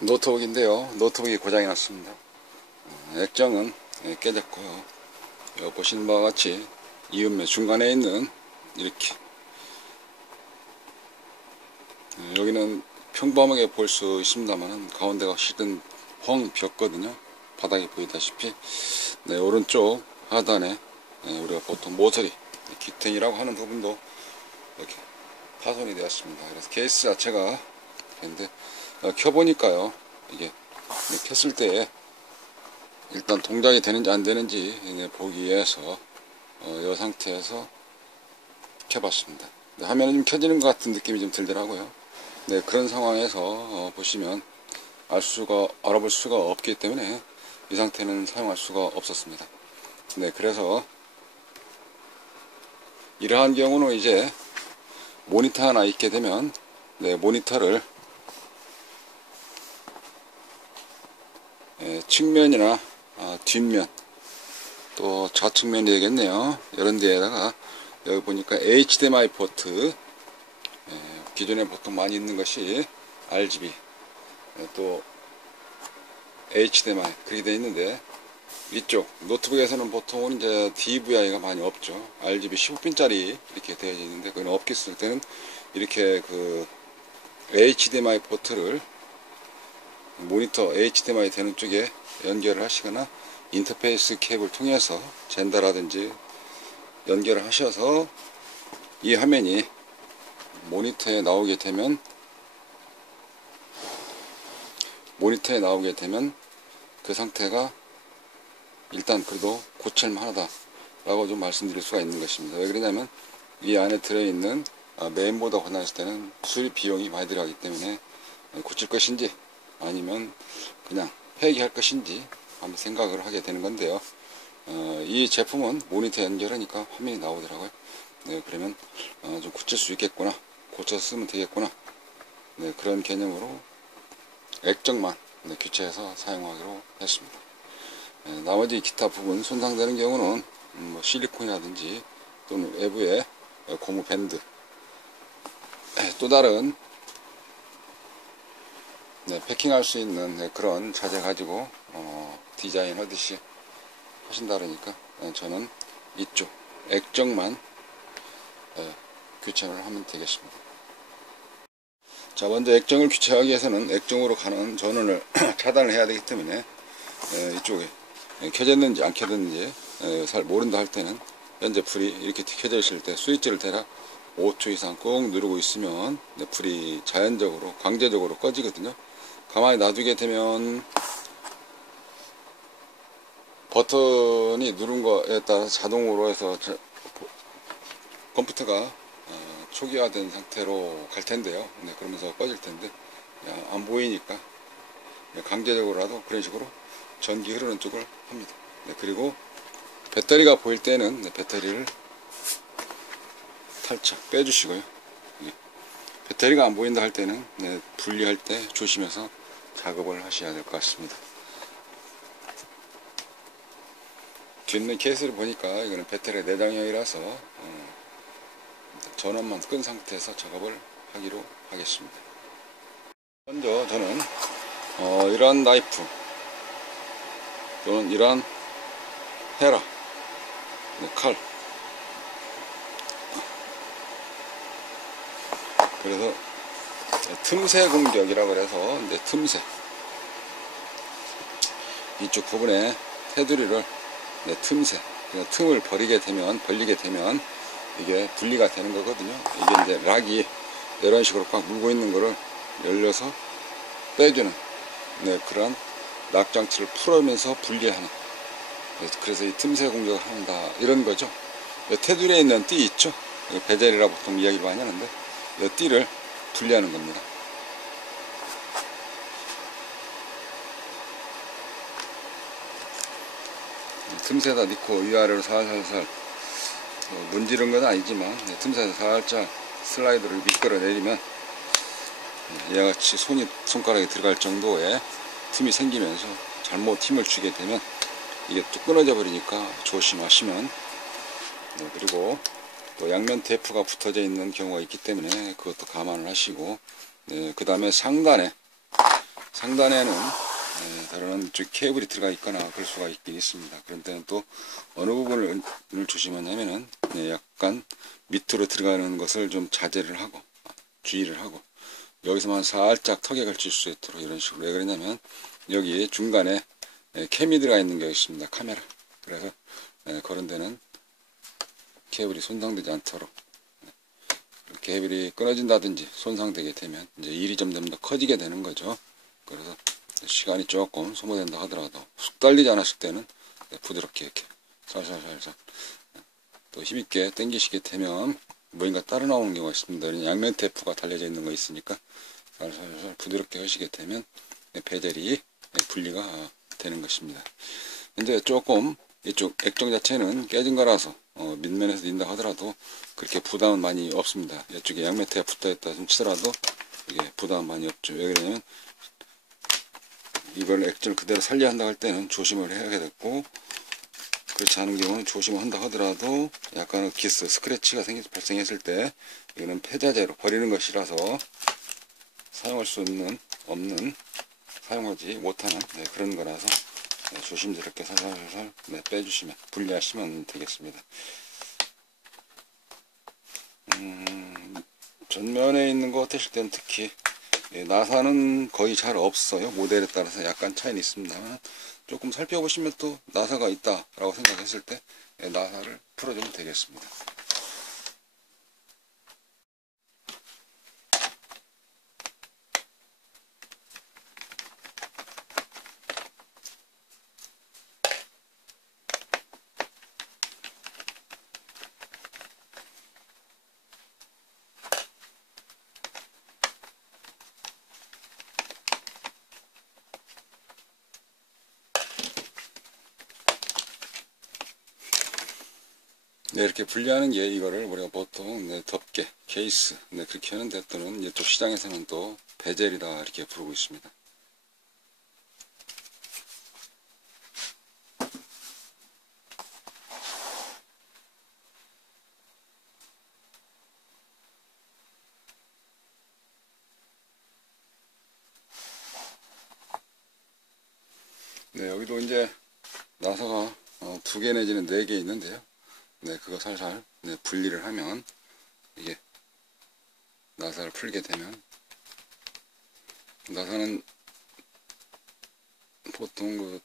노트북인데요. 노트북이 고장이 났습니다. 액정은 깨졌고요. 여기 보시는 바와 같이 이음매 중간에 있는 이렇게 여기는 평범하게 볼 수 있습니다만 가운데가 실은 펑 비었거든요. 바닥이 보이다시피 오른쪽 하단에 우리가 보통 모서리 깃탱이라고 하는 부분도 이렇게 파손이 되었습니다. 그래서 케이스 자체가 근데 켜보니까요, 이게 켰을 때 일단 동작이 되는지 안 되는지 보기 위해서 이 상태에서 켜봤습니다. 화면이 좀 켜지는 것 같은 느낌이 좀 들더라고요. 그런 상황에서 보시면 알아볼 수가 없기 때문에 이 상태는 사용할 수가 없었습니다. 그래서 이러한 경우는 이제 모니터 하나 있게 되면 모니터를 측면이나 뒷면 또 좌측면이 되겠네요. 이런 데에다가 여기 보니까 HDMI 포트, 기존에 보통 많이 있는 것이 RGB 또 HDMI 그렇게 되어 있는데, 이쪽 노트북에서는 보통은 이제 DVI가 많이 없죠. RGB 15핀짜리 이렇게 되어 있는데, 그건 없겠을 때는 이렇게 그 HDMI 포트를 모니터 HDMI 되는 쪽에 연결을 하시거나 인터페이스 케이블 통해서 젠더라든지 연결을 하셔서 이 화면이 모니터에 나오게 되면 그 상태가 일단 그래도 고칠만하다 라고 좀 말씀드릴 수가 있는 것입니다. 왜 그러냐면 이 안에 들어있는 메인보드가 고장났을 때는 수리 비용이 많이 들어가기 때문에 고칠 것인지 아니면 그냥 폐기할 것인지 한번 생각을 하게 되는 건데요. 이 제품은 모니터 연결하니까 화면이 나오더라고요. 그러면 좀 고칠 수 있겠구나, 고쳐서 쓰면 되겠구나, 그런 개념으로 액정만 교체해서 사용하기로 했습니다. 나머지 기타 부분 손상되는 경우는 뭐 실리콘이라든지 또는 외부에 고무 밴드, 또 다른 패킹할 수 있는 그런 자재 가지고 디자인 하듯이 하신다 그러니까 저는 이쪽 액정만 교체를 하면 되겠습니다. 자, 먼저 액정을 교체하기 위해서는 액정으로 가는 전원을 차단을 해야 되기 때문에 이쪽에 켜졌는지 안 켜졌는지 잘 모른다 할 때는 현재 불이 이렇게 켜져 있을 때 스위치를 대략 5초 이상 꾹 누르고 있으면 불이 자연적으로 강제적으로 꺼지거든요. 가만히 놔두게 되면 버튼이 누른 거에 따라서 자동으로 해서 컴퓨터가 초기화된 상태로 갈 텐데요. 그러면서 꺼질 텐데 안 보이니까 강제적으로라도 그런 식으로 전기 흐르는 쪽을 합니다. 그리고 배터리가 보일 때는 배터리를 탈착 빼주시고요. 배터리가 안 보인다 할 때는 분리할 때 조심해서 작업을 하셔야 될 것 같습니다. 뒤에 케이스를 보니까 이거는 배터리 내장형이라서 전원만 끈 상태에서 작업을 하기로 하겠습니다. 먼저 저는 이러한 나이프 또는 이러한 헤라 칼, 그래서 틈새 공격이라고 해서 틈새 이쪽 부분에 테두리를 틈새 틈을 벌리게 되면 이게 분리가 되는 거거든요. 이게 이제 락이 이런 식으로 꽉 물고 있는 거를 열려서 빼주는 그런 락 장치를 풀으면서 분리하는, 그래서 이 틈새 공격을 한다 이런 거죠. 테두리에 있는 띠 있죠. 베젤이라 보통 이야기를 많이 하는데 이 띠를 분리하는 겁니다. 틈새에다 넣고 위아래로 살살살 문지른 건 아니지만 틈새에서 살짝 슬라이드를 미끌어 내리면 이와 같이 손가락이 들어갈 정도의 틈이 생기면서 잘못 힘을 주게 되면 이게 뚝 끊어져 버리니까 조심하시면, 그리고 또 양면 테이프가 붙어져 있는 경우가 있기 때문에 그것도 감안을 하시고, 그 다음에 상단에 상단에는 다른 쪽 케이블이 들어가 있거나 그럴 수가 있긴 있습니다. 그런 때는 또 어느 부분을 조심하냐면은 약간 밑으로 들어가는 것을 좀 자제를 하고 주의를 하고 여기서만 살짝 턱에 걸칠 수 있도록 이런 식으로. 왜 그러냐면 여기 중간에 캠이 들어가 있는 게 있습니다. 카메라. 그래서 그런 데는 케이블이 손상되지 않도록, 케이블이 끊어진다든지 손상되게 되면 이제 일이 점점 더 커지게 되는 거죠. 그래서 시간이 조금 소모된다 하더라도 쑥 달리지 않았을 때는 부드럽게 이렇게 살살살살 또 힘있게 당기시게 되면 뭔가 따라 나오는 경우가 있습니다. 양면 테이프가 달려져 있는 거 있으니까 살살살 부드럽게 하시게 되면 베젤이 분리가 되는 것입니다. 이제 조금 이쪽 액정 자체는 깨진 거라서 밑면에서 닌다 하더라도 그렇게 부담은 많이 없습니다. 이쪽에 양면 테이프 붙어 있다 좀 치더라도 이게 부담은 많이 없죠. 왜 그러냐면 이걸 액정을 그대로 살려야 한다 할 때는 조심을 해야 되고, 그렇지 않은 경우는 조심을 한다 하더라도 약간의 기스, 스크래치가 발생했을 때 이거는 폐자재로 버리는 것이라서 사용할 수 없는 사용하지 못하는 그런 거라서 조심스럽게 살살살 빼주시면 분리하시면 되겠습니다. 전면에 있는 거 하실 때는 특히 나사는 거의 잘 없어요. 모델에 따라서 약간 차이는 있습니다만 조금 살펴보시면 또 나사가 있다 라고 생각했을 때 나사를 풀어주면 되겠습니다. 이렇게 분리하는 게 이거를 우리가 보통 덮개, 케이스 그렇게 하는데, 또는 이쪽 시장에서는 또 베젤이다 이렇게 부르고 있습니다. 여기도 이제 나사가 2개 내지는 4개 있는데요. 그거 살살 분리를 하면 이게 나사를 풀게 되면, 나사는 보통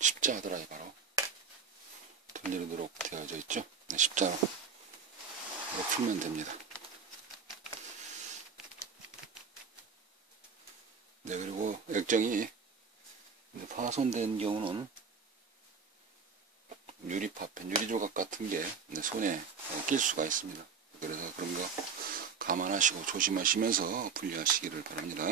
십자하더라고요. 바로 돌리도록 되어져 있죠. 십자로 풀면 됩니다. 그리고 액정이 파손된 경우는 유리파편, 유리조각 같은 게 손에 낄 수가 있습니다. 그래서 그런 거 감안하시고 조심하시면서 분리하시기를 바랍니다.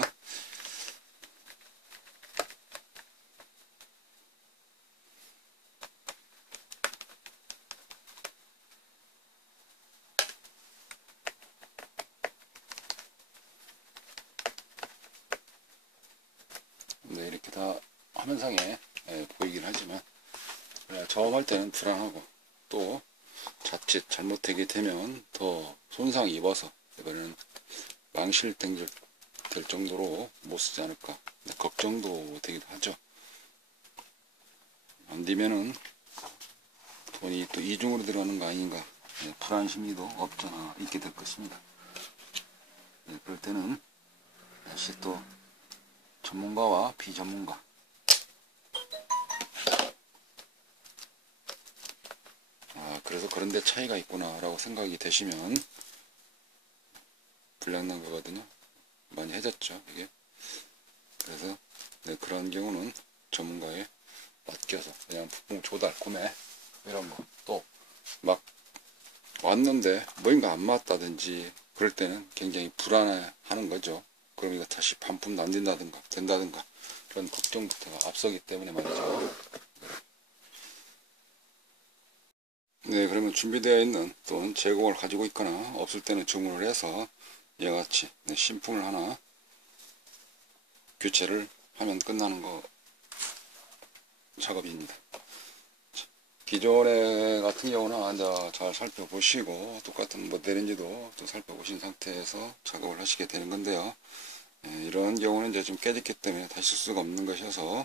이렇게 다 화면상에 보이긴 하지만 처음 할 때는 불안하고, 또 자칫 잘못되게 되면 더 손상이 입어서 이거는 망실될 정도로 못 쓰지 않을까 걱정도 되기도 하죠. 안 되면은 돈이 또 이중으로 들어가는 거 아닌가 불안 심리도 없잖아 있게 될 것입니다. 그럴 때는 다시 또 전문가와 비전문가, 그래서 그런 데 차이가 있구나 라고 생각이 되시면, 불량난 거거든요. 많이 해졌죠 이게. 그래서 그런 경우는 전문가에 맡겨서 그냥 부품 조달, 구매 이런 거, 또 막 왔는데 뭔가 안 맞다든지 그럴 때는 굉장히 불안해하는 거죠. 그럼 이거 다시 반품도 안 된다든가 된다든가 그런 걱정부터가 앞서기 때문에 말이죠. 그러면 준비되어 있는 또는 제공을 가지고 있거나 없을 때는 주문을 해서 이와 같이 신품을 하나 교체를 하면 끝나는 거 작업입니다. 기존에 같은 경우는 이제 잘 살펴보시고 똑같은 모델인지도 또 살펴보신 상태에서 작업을 하시게 되는 건데요. 이런 경우는 이제 좀 깨졌기 때문에 다시 쓸 수가 없는 것이어서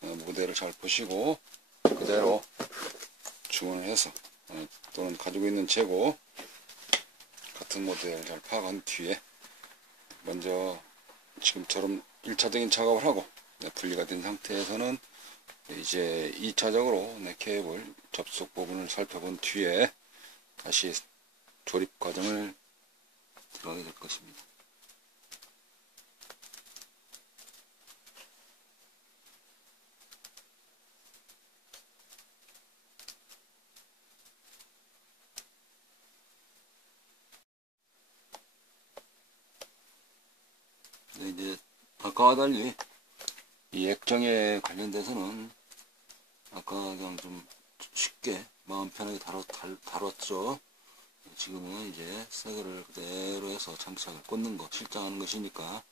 모델을 잘 보시고 그대로 주문을 해서 또는 가지고 있는 재고 같은 모델 잘 파악한 뒤에 먼저 지금처럼 1차적인 작업을 하고 분리가 된 상태에서는 이제 2차적으로 케이블 접속 부분을 살펴본 뒤에 다시 조립 과정을 들어가게 될 것입니다. 이제 아까와 달리 이 액정에 관련돼서는 아까 그냥 좀 쉽게 마음 편하게 다뤘죠. 지금은 이제 새거를 그대로 해서 장착을 꽂는 거, 실장하는 것이니까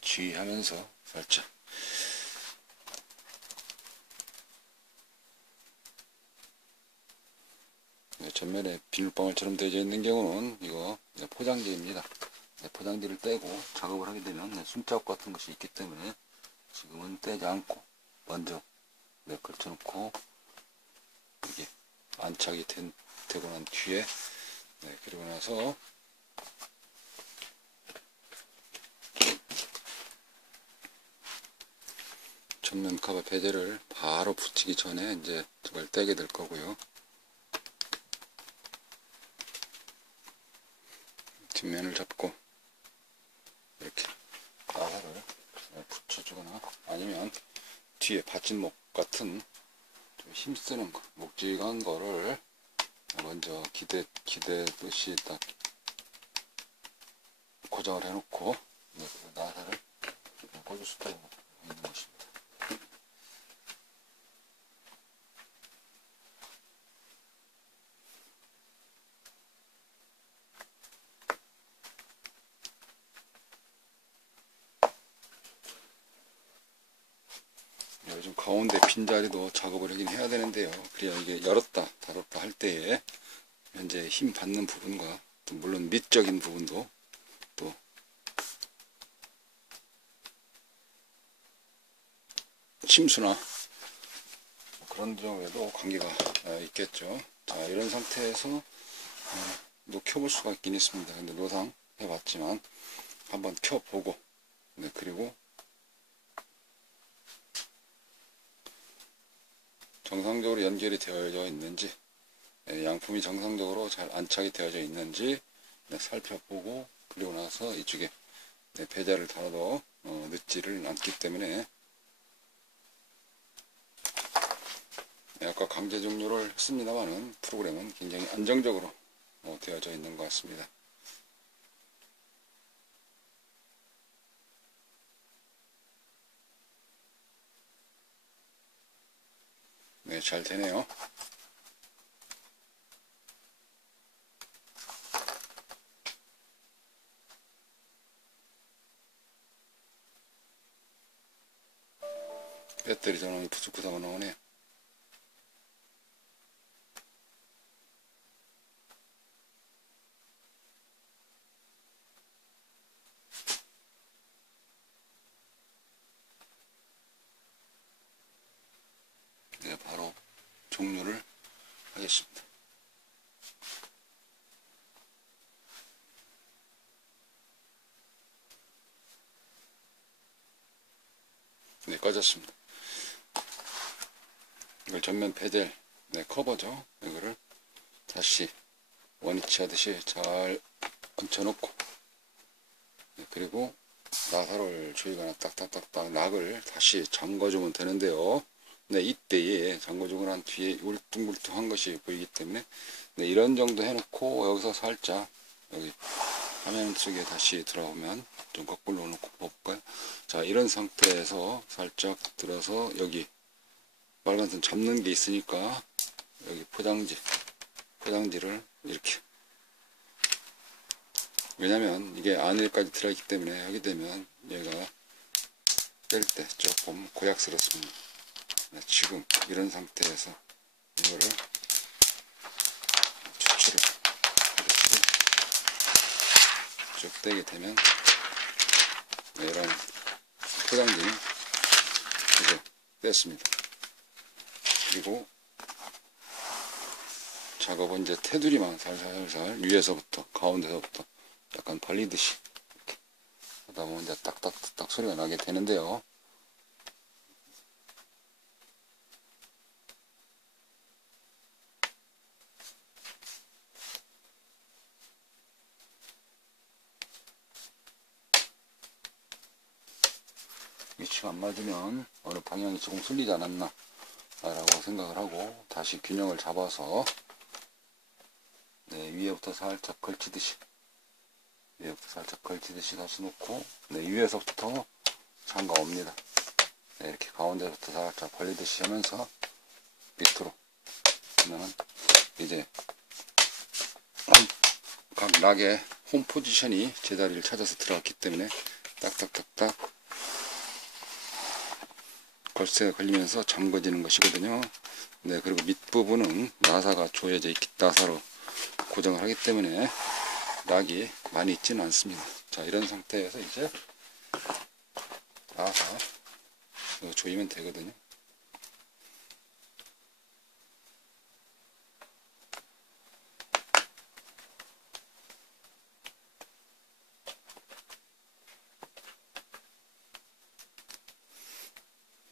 주의하면서 살짝 전면에 비눗방울처럼 되어져 있는 경우는 이거 포장지입니다. 포장지를 떼고 작업을 하게 되면 숨자국 같은 것이 있기 때문에 지금은 떼지 않고 먼저 걸쳐놓고 이게 안착이 되고 난 뒤에 그리고 나서 전면 커버 베젤을 바로 붙이기 전에 이제 저걸 떼게 될 거고요. 뒷면을 잡고 이렇게 나사를 붙여주거나 아니면 뒤에 받침목 같은 좀 힘쓰는 거, 묵직한 거를 먼저 기대듯이 딱 고정을 해놓고 나사를 꽂을 수도 있는 것입니다. 요즘 가운데 빈자리도 작업을 하긴 해야 되는데요. 그래야 이게 열었다 닫았다 할 때에 현재 힘 받는 부분과 또 물론 밑적인 부분도 또 침수나 그런 점에도 관계가 있겠죠. 자, 이런 상태에서 켜볼 수가 있긴 있습니다. 근데 노상 해봤지만 한번 켜보고 그리고 정상적으로 연결이 되어져 있는지 양품이 정상적으로 잘 안착이 되어져 있는지 살펴보고 그리고 나서 이쪽에 배자를 달아도 늦지를 않기 때문에 아까 강제 종료를 했습니다만은 프로그램은 굉장히 안정적으로 되어져 있는 것 같습니다. 네, 잘 되네요. 배터리 전원이 부스부스하고 나오네요. 네, 바로 종료를 하겠습니다. 네, 꺼졌습니다. 이걸 전면 베젤 커버죠. 이거를 다시 원위치 하듯이 잘 얹혀놓고 그리고 나사를 조이거나 딱딱딱딱 락을 다시 잠궈주면 되는데요. 이때에 잠궈주고 난 뒤에 울퉁불퉁한 것이 보이기 때문에 이런 정도 해놓고 여기서 살짝 여기 화면 속에 다시 들어오면 좀 거꾸로 놓고 볼까요? 자, 이런 상태에서 살짝 들어서 여기 빨간선 잡는 게 있으니까 여기 포장지를 이렇게, 왜냐면 이게 안에까지 들어있기 때문에 하게 되면 얘가 뺄 때 조금 고약스럽습니다. 지금 이런 상태에서 이거를 추출을 쭉 떼게 되면 이런 포장지는 이제 뺐습니다. 그리고 작업은 이제 테두리만 살살살 위에서부터 가운데서부터 약간 벌리듯이 이렇게 하다 보면 이제 딱딱딱 소리가 나게 되는데요. 위치가 안 맞으면 어느 방향이 조금 쓸리지 않았나 라고 생각을 하고 다시 균형을 잡아서 위에부터 살짝 걸치듯이 다시 놓고 위에서부터 장가 옵니다. 이렇게 가운데부터 살짝 벌리듯이 하면서 밑으로 그러면 이제 각 락의 홈 포지션이 제자리를 찾아서 들어갔기 때문에 딱딱딱딱 걸쇠가 걸리면서 잠궈지는 것이거든요. 그리고 밑부분은 나사가 조여져 있기 나사로 고정을 하기 때문에 락이 많이 있지는 않습니다. 자, 이런 상태에서 이제 나사 조이면 되거든요.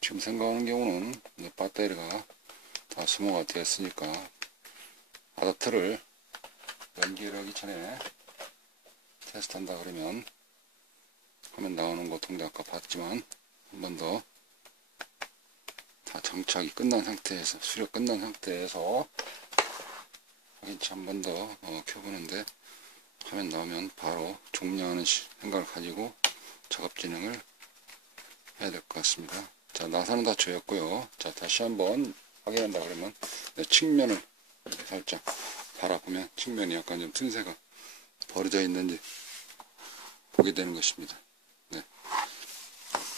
지금 생각하는 경우는 배터리가 다 소모가 되었으니까 아답터를 연기를 하기 전에 테스트한다 그러면 화면 나오는 거 동작 아까 봤지만 한 번 더 다 장착이 끝난 상태에서 수력 끝난 상태에서 확인치 한 번 더 켜보는데 화면 나오면 바로 종료하는 생각을 가지고 작업 진행을 해야 될 것 같습니다. 자, 나사는 다 조였고요. 자, 다시 한번 확인한다 그러면 측면을 이렇게 살짝 바라보면 측면이 약간 좀 틈새가 벌어져 있는지 보게 되는 것입니다.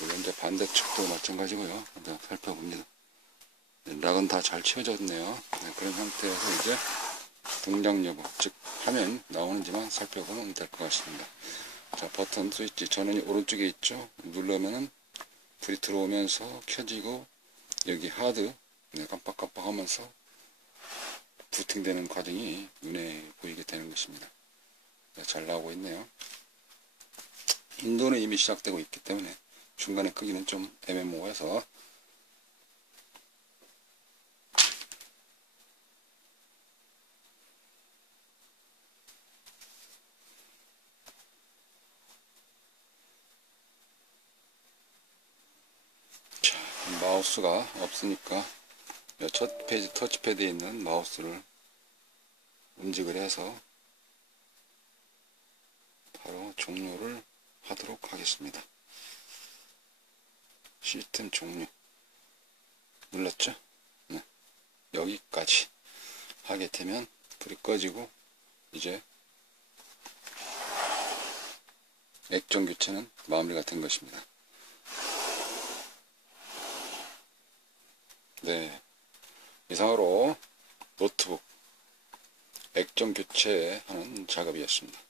먼저 반대측도 마찬가지고요. 일단 살펴봅니다. 락은 다 잘 채워졌네요. 그런 상태에서 이제 동작 여부, 즉 화면 나오는지만 살펴보면 될 것 같습니다. 자, 버튼 스위치 전원이 오른쪽에 있죠. 누르면은 불이 들어오면서 켜지고 여기 하드 깜빡깜빡 하면서 부팅되는 과정이 눈에 보이게 되는 것입니다. 잘 나오고 있네요. 인도는 이미 시작되고 있기 때문에 중간에 끄기는 좀 애매모호해서 자, 마우스가 없으니까 첫 페이지 터치패드에 있는 마우스를 움직을 해서 바로 종료를 하도록 하겠습니다. 시스템 종료 눌렀죠? 여기까지 하게 되면 불이 꺼지고 이제 액정 교체는 마무리가 된 것입니다. 이상으로 노트북 액정 교체하는 작업이었습니다.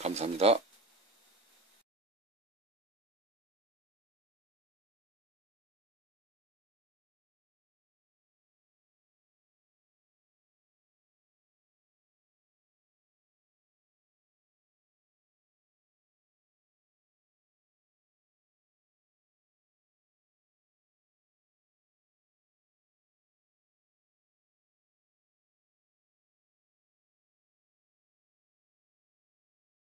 감사합니다.